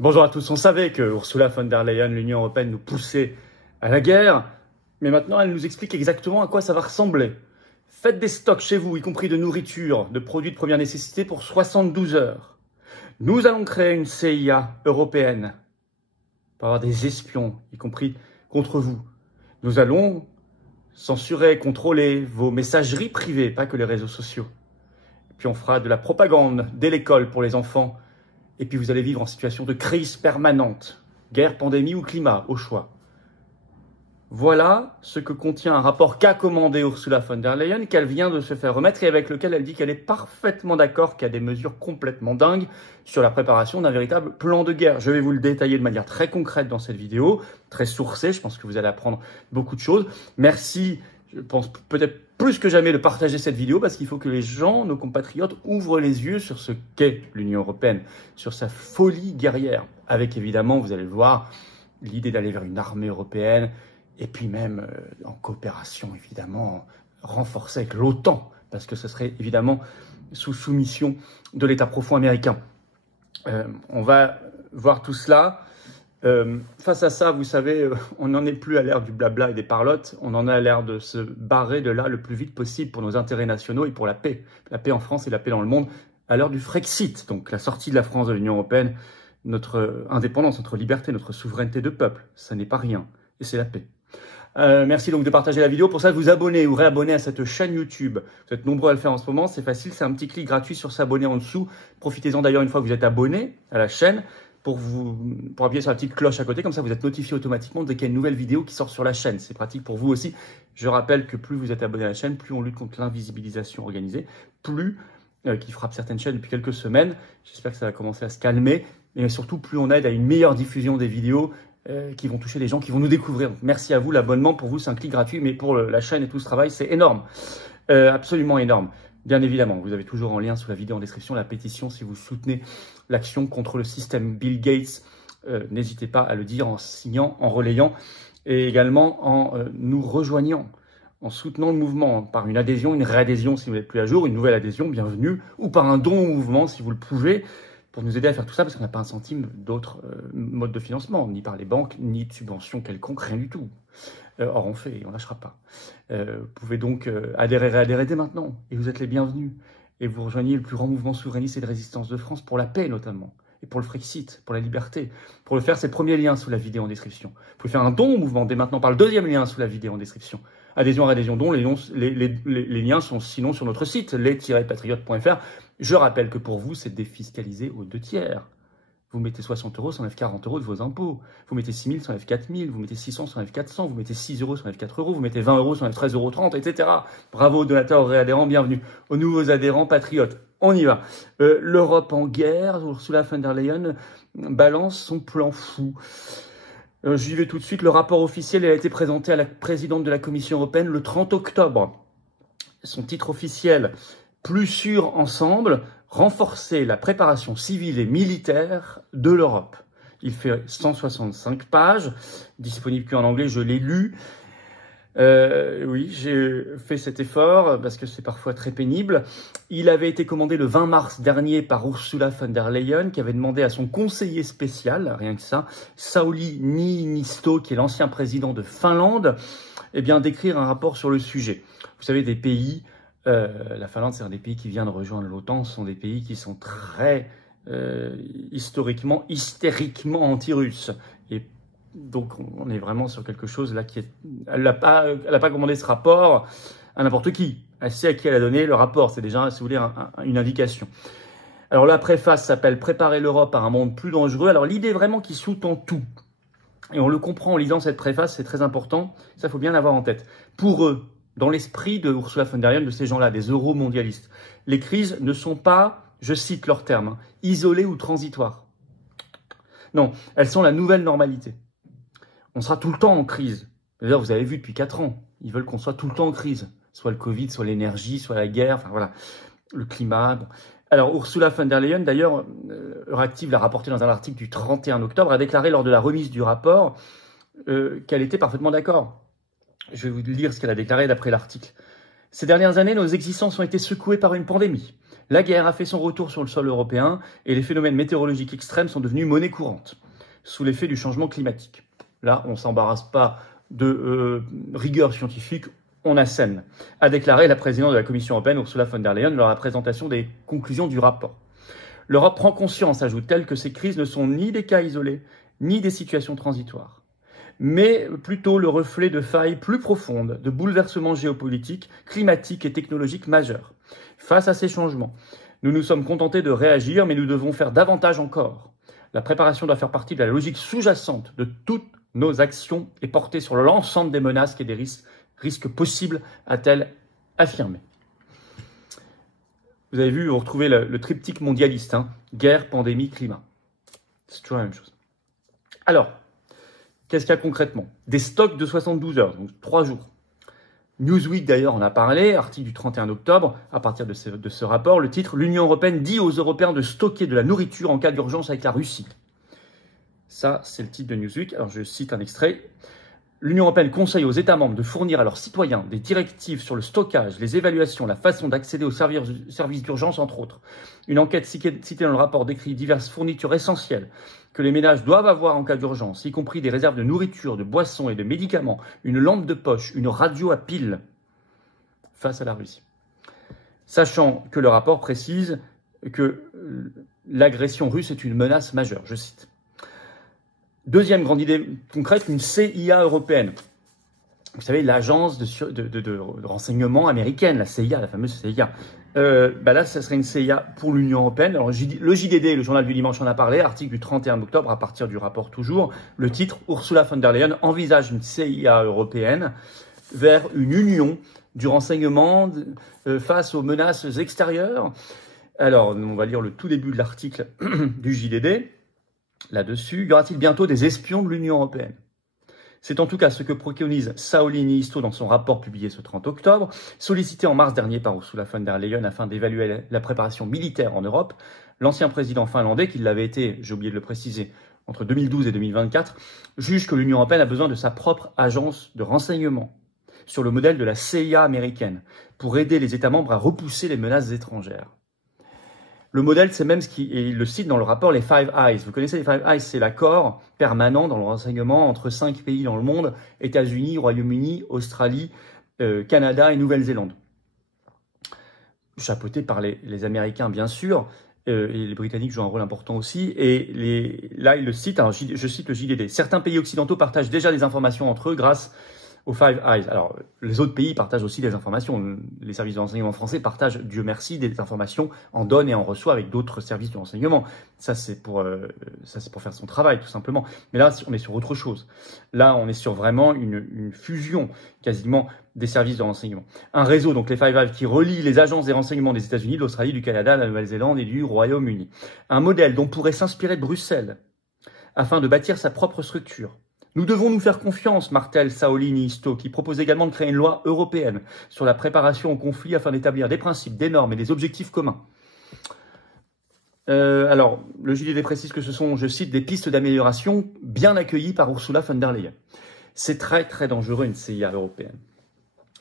Bonjour à tous, on savait que Ursula von der Leyen, l'Union européenne, nous poussait à la guerre, mais maintenant elle nous explique exactement à quoi ça va ressembler. Faites des stocks chez vous, y compris de nourriture, de produits de première nécessité pour 72 heures. Nous allons créer une CIA européenne pour avoir des espions, y compris contre vous. Nous allons censurer, contrôler vos messageries privées, pas que les réseaux sociaux. Et puis on fera de la propagande dès l'école pour les enfants. Et puis vous allez vivre en situation de crise permanente, guerre, pandémie ou climat, au choix. Voilà ce que contient un rapport qu'a commandé Ursula von der Leyen, qu'elle vient de se faire remettre et avec lequel elle dit qu'elle est parfaitement d'accord qu'il y a des mesures complètement dingues sur la préparation d'un véritable plan de guerre. Je vais vous le détailler de manière très concrète dans cette vidéo, très sourcée, je pense que vous allez apprendre beaucoup de choses. Merci, je pense peut-être plus que jamais de partager cette vidéo parce qu'il faut que les gens, nos compatriotes, ouvrent les yeux sur ce qu'est l'Union européenne, sur sa folie guerrière, avec évidemment, vous allez le voir, l'idée d'aller vers une armée européenne, et puis même en coopération, évidemment, renforcée avec l'OTAN, parce que ce serait évidemment sous soumission de l'État profond américain. On va voir tout cela. Face à ça, vous savez, on n'en est plus à l'ère du blabla et des parlottes, on en est à l'ère de se barrer de là le plus vite possible pour nos intérêts nationaux et pour la paix en France et la paix dans le monde, à l'heure du Frexit, donc la sortie de la France de l'Union européenne, notre indépendance, notre liberté, notre souveraineté de peuple, ça n'est pas rien, et c'est la paix. Merci donc de partager la vidéo, pour ça de vous abonner ou réabonner à cette chaîne YouTube. Vous êtes nombreux à le faire en ce moment, c'est facile, c'est un petit clic gratuit sur s'abonner en dessous. Profitez-en d'ailleurs une fois que vous êtes abonné à la chaîne, pour appuyer sur la petite cloche à côté, comme ça vous êtes notifié automatiquement dès qu'il y a une nouvelle vidéo qui sort sur la chaîne. C'est pratique pour vous aussi. Je rappelle que plus vous êtes abonné à la chaîne, plus on lutte contre l'invisibilisation organisée, plus qui frappe certaines chaînes depuis quelques semaines. J'espère que ça va commencer à se calmer, mais surtout plus on aide à une meilleure diffusion des vidéos qui vont toucher les gens, qui vont nous découvrir. Donc, merci à vous, l'abonnement pour vous c'est un clic gratuit, mais pour la chaîne et tout ce travail c'est énorme, absolument énorme. Bien évidemment, vous avez toujours en lien sous la vidéo en description la pétition si vous soutenez l'action contre le système Bill Gates. N'hésitez pas à le dire en signant, en relayant et également en nous rejoignant, en soutenant le mouvement par une adhésion, une réadhésion si vous n'êtes plus à jour, une nouvelle adhésion, bienvenue, ou par un don au mouvement si vous le pouvez, pour nous aider à faire tout ça parce qu'on n'a pas un centime d'autres modes de financement, ni par les banques, ni de subventions quelconques, rien du tout. Or on fait et on ne lâchera pas. Vous pouvez donc adhérer, réadhérer dès maintenant et vous êtes les bienvenus. Et vous rejoignez le plus grand mouvement souverainiste et de résistance de France pour la paix notamment, et pour le Frexit, pour la liberté. Pour le faire, c'est le premier lien sous la vidéo en description. Vous pouvez faire un don au mouvement dès maintenant par le deuxième lien sous la vidéo en description. Adhésion, réadhésion, don, les liens sont sinon sur notre site, les-patriotes.fr. Je rappelle que pour vous, c'est défiscalisé aux 2/3. Vous mettez 60 €, ça enlève 40 € de vos impôts. Vous mettez 6 000, ça enlève 4 000. Vous mettez 600, ça enlève 400. Vous mettez 6 €, ça enlève 4 €. Vous mettez 20 €, ça enlève 13,30 €, etc. Bravo aux donateurs, aux réadhérents, bienvenue. Aux nouveaux adhérents patriotes. On y va. L'Europe en guerre, Ursula von der Leyen balance son plan fou. J'y vais tout de suite. Le rapport officiel a été présenté à la présidente de la Commission européenne le 30 octobre. Son titre officiel, plus sûr ensemble, renforcer la préparation civile et militaire de l'Europe. Il fait 165 pages, disponible qu'en anglais, je l'ai lu. Oui, j'ai fait cet effort parce que c'est parfois très pénible. Il avait été commandé le 20 mars dernier par Ursula von der Leyen, qui avait demandé à son conseiller spécial, rien que ça, Sauli Niinisto, qui est l'ancien président de Finlande, eh bien, d'écrire un rapport sur le sujet. Vous savez, des pays... la Finlande, c'est un des pays qui vient de rejoindre l'OTAN. Ce sont des pays qui sont très historiquement, hystériquement anti-russes. Et donc, on est vraiment sur quelque chose là qui est... Elle n'a pas commandé ce rapport à n'importe qui. Elle sait à qui elle a donné le rapport. C'est déjà, si vous voulez, une indication. Alors, la préface s'appelle « Préparer l'Europe à un monde plus dangereux ». Alors, l'idée vraiment qui sous-tend tout, et on le comprend en lisant cette préface, c'est très important. Ça, il faut bien l'avoir en tête. Pour eux, dans l'esprit de Ursula von der Leyen, de ces gens-là, des euromondialistes, les crises ne sont pas, je cite leurs termes, isolées ou transitoires. Non, elles sont la nouvelle normalité. On sera tout le temps en crise. D'ailleurs, vous avez vu depuis 4 ans, ils veulent qu'on soit tout le temps en crise. Soit le Covid, soit l'énergie, soit la guerre, enfin voilà, le climat. Bon. Alors, Ursula von der Leyen, d'ailleurs, Euractiv l'a rapporté dans un article du 31 octobre, a déclaré lors de la remise du rapport qu'elle était parfaitement d'accord. Je vais vous lire ce qu'elle a déclaré d'après l'article. Ces dernières années, nos existences ont été secouées par une pandémie. La guerre a fait son retour sur le sol européen et les phénomènes météorologiques extrêmes sont devenus monnaie courante, sous l'effet du changement climatique. Là, on ne s'embarrasse pas de rigueur scientifique, on assène, a déclaré la présidente de la Commission européenne, Ursula von der Leyen, lors de la présentation des conclusions du rapport. L'Europe prend conscience, ajoute-t-elle, que ces crises ne sont ni des cas isolés, ni des situations transitoires, mais plutôt le reflet de failles plus profondes, de bouleversements géopolitiques, climatiques et technologiques majeurs. Face à ces changements, nous nous sommes contentés de réagir, mais nous devons faire davantage encore. La préparation doit faire partie de la logique sous-jacente de toutes nos actions et porter sur l'ensemble des menaces et des risques possibles, a-t-elle affirmé. Vous avez vu, vous retrouvez le triptyque mondialiste, hein, guerre, pandémie, climat. C'est toujours la même chose. Alors, qu'est-ce qu'il y a concrètement? Des stocks de 72 heures, donc 3 jours. Newsweek d'ailleurs en a parlé, article du 31 octobre, à partir de ce rapport, le titre « L'Union européenne dit aux Européens de stocker de la nourriture en cas d'urgence avec la Russie ». Ça, c'est le titre de Newsweek. Alors, je cite un extrait. L'Union européenne conseille aux États membres de fournir à leurs citoyens des directives sur le stockage, les évaluations, la façon d'accéder aux services d'urgence, entre autres. Une enquête citée dans le rapport décrit diverses fournitures essentielles que les ménages doivent avoir en cas d'urgence, y compris des réserves de nourriture, de boissons et de médicaments, une lampe de poche, une radio à pile, face à la Russie. Sachant que le rapport précise que l'agression russe est une menace majeure, je cite. Deuxième grande idée concrète, une CIA européenne. Vous savez, l'agence de renseignement américaine, la CIA, la fameuse CIA. Là, ça serait une CIA pour l'Union européenne. Alors, le JDD, le journal du dimanche, en a parlé, article du 31 octobre, à partir du rapport toujours. Le titre, Ursula von der Leyen envisage une CIA européenne vers une union du renseignement face aux menaces extérieures. Alors, on va lire le tout début de l'article du JDD. Là-dessus, y aura-t-il bientôt des espions de l'Union européenne? C'est en tout cas ce que préconise Sauli Niinisto dans son rapport publié ce 30 octobre, sollicité en mars dernier par Ursula von der Leyen afin d'évaluer la préparation militaire en Europe. L'ancien président finlandais, qui l'avait été, j'ai oublié de le préciser, entre 2012 et 2024, juge que l'Union européenne a besoin de sa propre agence de renseignement, sur le modèle de la CIA américaine, pour aider les États membres à repousser les menaces étrangères. Le modèle, c'est même et il le cite dans le rapport, les Five Eyes. Vous connaissez les Five Eyes, c'est l'accord permanent dans le renseignement entre 5 pays dans le monde, États-Unis, Royaume-Uni, Australie, Canada et Nouvelle-Zélande. Chapeauté par les Américains, bien sûr, et les Britanniques jouent un rôle important aussi. Et là, il le cite, alors, je cite le JDD. Certains pays occidentaux partagent déjà des informations entre eux grâce aux Five Eyes. Alors, les autres pays partagent aussi des informations. Les services de renseignement français partagent, Dieu merci, des informations, en donnent et en reçoivent avec d'autres services de renseignement. Ça, c'est pour faire son travail, tout simplement. Mais là, on est sur autre chose. Là, on est sur vraiment une fusion, quasiment, des services de renseignement. Un réseau, donc les Five Eyes, qui relie les agences des renseignements des États-Unis, de l'Australie, du Canada, de la Nouvelle-Zélande et du Royaume-Uni. Un modèle dont pourrait s'inspirer Bruxelles, afin de bâtir sa propre structure. Nous devons nous faire confiance, martèle Sauli Niinisto, qui propose également de créer une loi européenne sur la préparation au conflit afin d'établir des principes, des normes et des objectifs communs. Alors, le JDD précise que ce sont, je cite, des pistes d'amélioration bien accueillies par Ursula von der Leyen. C'est très très dangereux une CIA européenne.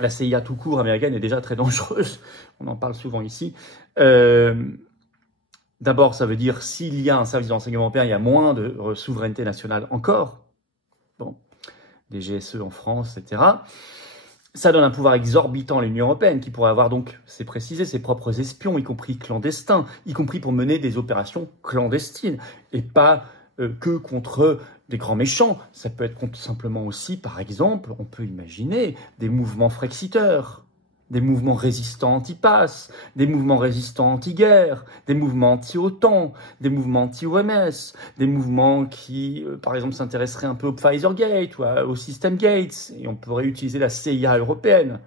La CIA tout court américaine est déjà très dangereuse, on en parle souvent ici. D'abord, ça veut dire s'il y a un service de renseignement européen, il y a moins de souveraineté nationale encore. Bon, des GSE en France, etc. Ça donne un pouvoir exorbitant à l'Union européenne, qui pourrait avoir donc, c'est précisé, ses propres espions, y compris clandestins, y compris pour mener des opérations clandestines, et pas que contre des grands méchants. Ça peut être simplement aussi, par exemple, on peut imaginer des mouvements frexiteurs, des mouvements résistants anti-pass, des mouvements résistants anti-guerre, des mouvements anti-OTAN, des mouvements anti-OMS, des mouvements qui, par exemple, s'intéresseraient un peu au Pfizer-Gate ou au System Gates, et on pourrait utiliser la CIA européenne.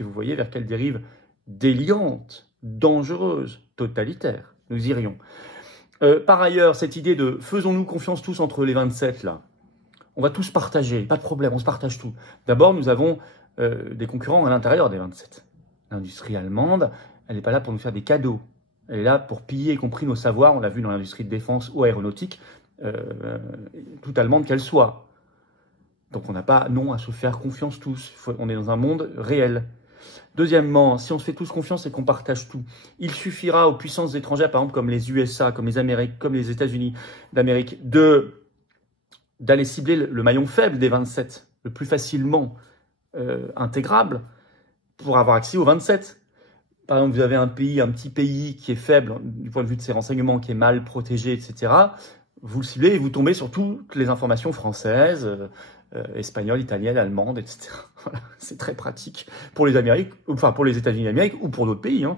Et vous voyez vers quelle dérive déliante, dangereuse, totalitaire nous irions. Par ailleurs, cette idée de « faisons-nous confiance tous entre les 27 » là, on va tous partager, pas de problème, on se partage tout. D'abord, nous avons des concurrents à l'intérieur des 27. L'industrie allemande, elle n'est pas là pour nous faire des cadeaux. Elle est là pour piller, y compris nos savoirs. On l'a vu dans l'industrie de défense ou aéronautique, toute allemande qu'elle soit. Donc on n'a pas, non, à se faire confiance tous. On est dans un monde réel. Deuxièmement, si on se fait tous confiance et qu'on partage tout, il suffira aux puissances étrangères, par exemple comme les USA, comme les Amériques, comme les États-Unis d'Amérique, d'aller cibler le maillon faible des 27, le plus facilement intégrable, pour avoir accès aux 27. Par exemple, vous avez un petit pays qui est faible du point de vue de ses renseignements, qui est mal protégé, etc. Vous le ciblez et vous tombez sur toutes les informations françaises, espagnoles, italiennes, allemandes, etc. Voilà, c'est très pratique pour les Amériques, enfin pour les États-Unis d'Amérique ou pour d'autres pays. Hein.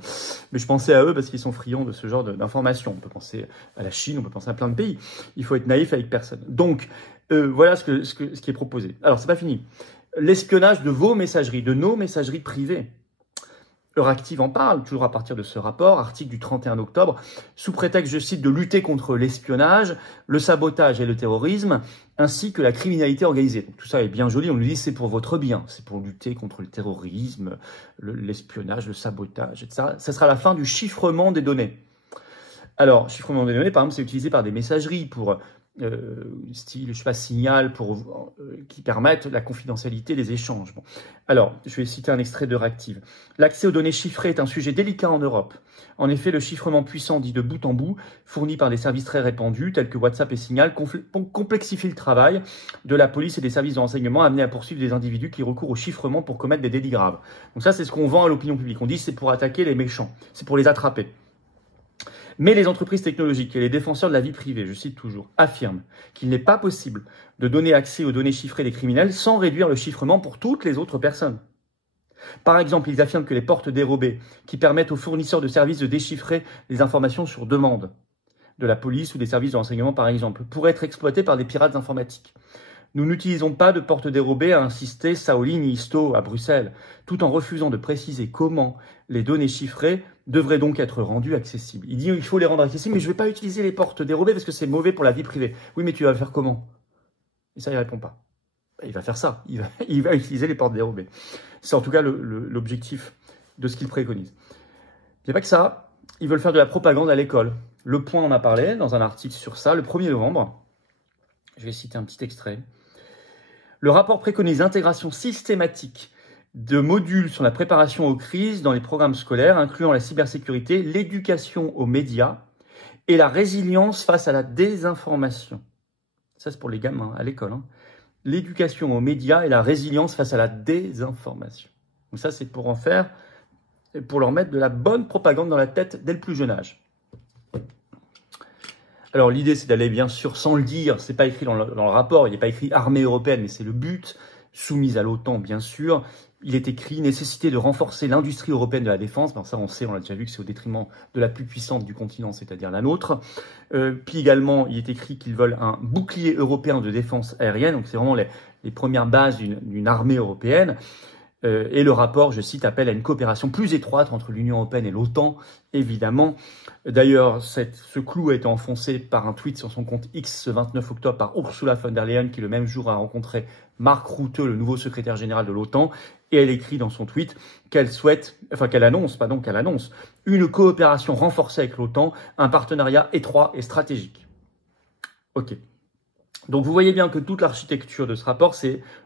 Mais je pensais à eux parce qu'ils sont friands de ce genre d'informations. On peut penser à la Chine, on peut penser à plein de pays. Il faut être naïf avec personne. Donc, voilà ce qui est proposé. Alors, c'est pas fini. L'espionnage de vos messageries, de nos messageries privées. Euractiv en parle, toujours à partir de ce rapport, article du 31 octobre, sous prétexte, je cite, de lutter contre l'espionnage, le sabotage et le terrorisme, ainsi que la criminalité organisée. Donc, tout ça est bien joli, on nous dit c'est pour votre bien, c'est pour lutter contre le terrorisme, l'espionnage, le sabotage, etc. Ça sera la fin du chiffrement des données. Alors, chiffrement des données, par exemple, c'est utilisé par des messageries pour style, je sais pas, Signal, qui permettent la confidentialité des échanges. Bon. Alors, je vais citer un extrait d'Euractiv. L'accès aux données chiffrées est un sujet délicat en Europe. En effet, le chiffrement puissant dit de bout en bout, fourni par des services très répandus, tels que WhatsApp et Signal, complexifie le travail de la police et des services de renseignement amenés à poursuivre des individus qui recourent au chiffrement pour commettre des délits graves. Donc ça, c'est ce qu'on vend à l'opinion publique. On dit c'est pour attaquer les méchants, c'est pour les attraper. Mais les entreprises technologiques et les défenseurs de la vie privée, je cite toujours, affirment qu'il n'est pas possible de donner accès aux données chiffrées des criminels sans réduire le chiffrement pour toutes les autres personnes. Par exemple, ils affirment que les portes dérobées, qui permettent aux fournisseurs de services de déchiffrer les informations sur demande, de la police ou des services de renseignement par exemple, pourraient être exploitées par des pirates informatiques. Nous n'utilisons pas de portes dérobées, a insisté Saolini Isto à Bruxelles, tout en refusant de préciser comment les données chiffrées devraient donc être rendues accessibles. Il dit qu'il faut les rendre accessibles, mais je ne vais pas utiliser les portes dérobées parce que c'est mauvais pour la vie privée. Oui, mais tu vas faire comment? Et ça, il ne répond pas. Il va faire ça, il va utiliser les portes dérobées. C'est en tout cas l'objectif de ce qu'il préconise. Il n'y a pas que ça, ils veulent faire de la propagande à l'école. Le Point en a parlé dans un article sur ça, le 1er novembre. Je vais citer un petit extrait. Le rapport préconise l'intégration systématique de modules sur la préparation aux crises dans les programmes scolaires, incluant la cybersécurité, l'éducation aux médias et la résilience face à la désinformation. Ça, c'est pour les gamins à l'école. Hein. L'éducation aux médias et la résilience face à la désinformation. Donc ça, c'est pour leur mettre de la bonne propagande dans la tête dès le plus jeune âge. Alors l'idée, c'est d'aller bien sûr sans le dire, c'est pas écrit dans le rapport, il n'est pas écrit armée européenne, mais c'est le but, soumise à l'OTAN bien sûr. Il est écrit nécessité de renforcer l'industrie européenne de la défense. Ben, ça on sait, on l'a déjà vu que c'est au détriment de la plus puissante du continent, c'est-à-dire la nôtre. Puis également, il est écrit qu'ils veulent un bouclier européen de défense aérienne, donc c'est vraiment les premières bases d'une armée européenne. Et le rapport, je cite, appelle à une coopération plus étroite entre l'Union européenne et l'OTAN, évidemment. D'ailleurs, ce clou a été enfoncé par un tweet sur son compte X ce 29 octobre par Ursula von der Leyen, qui le même jour a rencontré Mark Rutte, le nouveau secrétaire général de l'OTAN, et elle écrit dans son tweet qu'elle annonce une coopération renforcée avec l'OTAN, un partenariat étroit et stratégique. Ok. Donc vous voyez bien que toute l'architecture de ce rapport,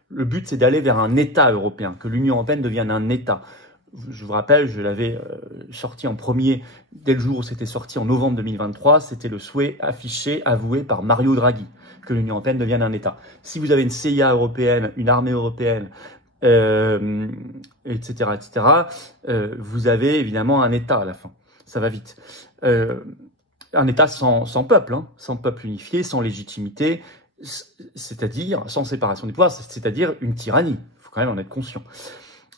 le but c'est d'aller vers un État européen, que l'Union européenne devienne un État. Je vous rappelle, je l'avais sorti en premier dès le jour où c'était sorti en novembre 2023, c'était le souhait affiché, avoué par Mario Draghi, que l'Union européenne devienne un État. Si vous avez une CIA européenne, une armée européenne, etc., vous avez évidemment un État à la fin. Ça va vite. Un État sans peuple, hein, sans peuple unifié, sans légitimité, c'est-à-dire sans séparation des pouvoirs, c'est-à-dire une tyrannie. Il faut quand même en être conscient.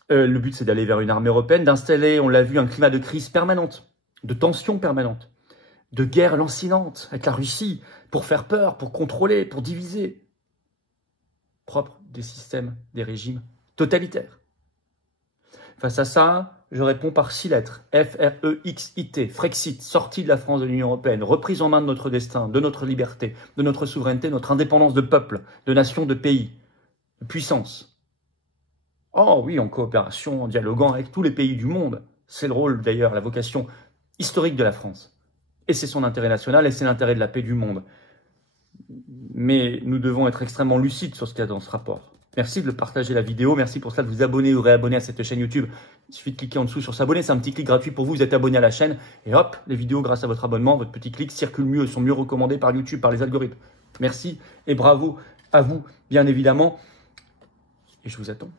Le but, c'est d'aller vers une armée européenne, d'installer, on l'a vu, un climat de crise permanente, de tension permanente, de guerre lancinante avec la Russie, pour faire peur, pour contrôler, pour diviser, propre des systèmes, des régimes totalitaires. Face à ça, je réponds par 6 lettres. F-R-E-X-I-T, Frexit, sortie de la France de l'Union européenne, reprise en main de notre destin, de notre liberté, de notre souveraineté, notre indépendance de peuple, de nation, de pays, de puissance. Oh oui, en coopération, en dialoguant avec tous les pays du monde. C'est le rôle d'ailleurs, la vocation historique de la France. Et c'est son intérêt national et c'est l'intérêt de la paix du monde. Mais nous devons être extrêmement lucides sur ce qu'il y a dans ce rapport. Merci de partager la vidéo. Merci pour cela de vous abonner ou réabonner à cette chaîne YouTube. Il suffit de cliquer en dessous sur s'abonner. C'est un petit clic gratuit pour vous. Vous êtes abonné à la chaîne. Et hop, les vidéos, grâce à votre abonnement, votre petit clic circulent mieux, sont mieux recommandées par YouTube, par les algorithmes. Merci et bravo à vous, bien évidemment. Et je vous attends.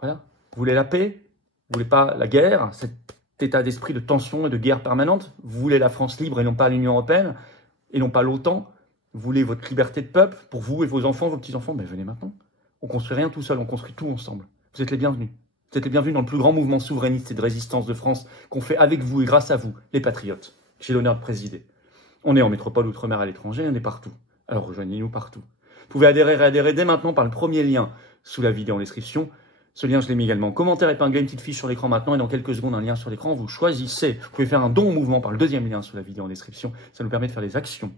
Voilà. Vous voulez la paix? Vous voulez pas la guerre? Cet état d'esprit de tension et de guerre permanente? Vous voulez la France libre et non pas l'Union européenne? Et non pas l'OTAN? Vous voulez votre liberté de peuple pour vous et vos enfants, vos petits-enfants? Ben venez maintenant. On construit rien tout seul, on construit tout ensemble. Vous êtes les bienvenus. Vous êtes les bienvenus dans le plus grand mouvement souverainiste et de résistance de France qu'on fait avec vous et grâce à vous, les patriotes. J'ai l'honneur de présider. On est en métropole, outre-mer, à l'étranger, on est partout. Alors rejoignez-nous partout. Vous pouvez adhérer et réadhérer dès maintenant par le premier lien sous la vidéo en description. Ce lien, je l'ai mis également en commentaire épinglé, une petite fiche sur l'écran maintenant et dans quelques secondes, un lien sur l'écran. Vous choisissez. Vous pouvez faire un don au mouvement par le deuxième lien sous la vidéo en description. Ça nous permet de faire des actions.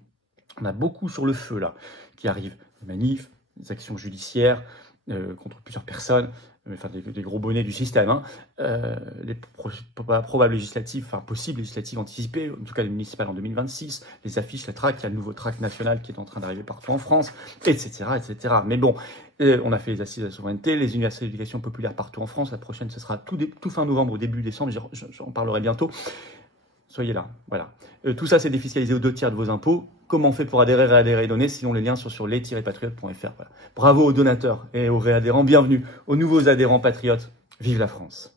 On a beaucoup sur le feu là qui arrivent. Des manifs, des actions judiciaires, contre plusieurs personnes, enfin des gros bonnets du système, hein. Les probables législatives, enfin possibles législatives anticipées, en tout cas les municipales en 2026, les affiches, la track, il y a le nouveau track national qui est en train d'arriver partout en France, etc., etc. Mais bon, on a fait les assises de la souveraineté, les universités d'éducation populaire partout en France. La prochaine, ce sera tout fin novembre ou début décembre, j'en parlerai bientôt. Soyez là, voilà. Tout ça, c'est défiscalisé aux 2/3 de vos impôts. Comment on fait pour adhérer, réadhérer et donner? Sinon, les liens sont sur les-patriotes.fr. Voilà. Bravo aux donateurs et aux réadhérents. Bienvenue aux nouveaux adhérents patriotes. Vive la France!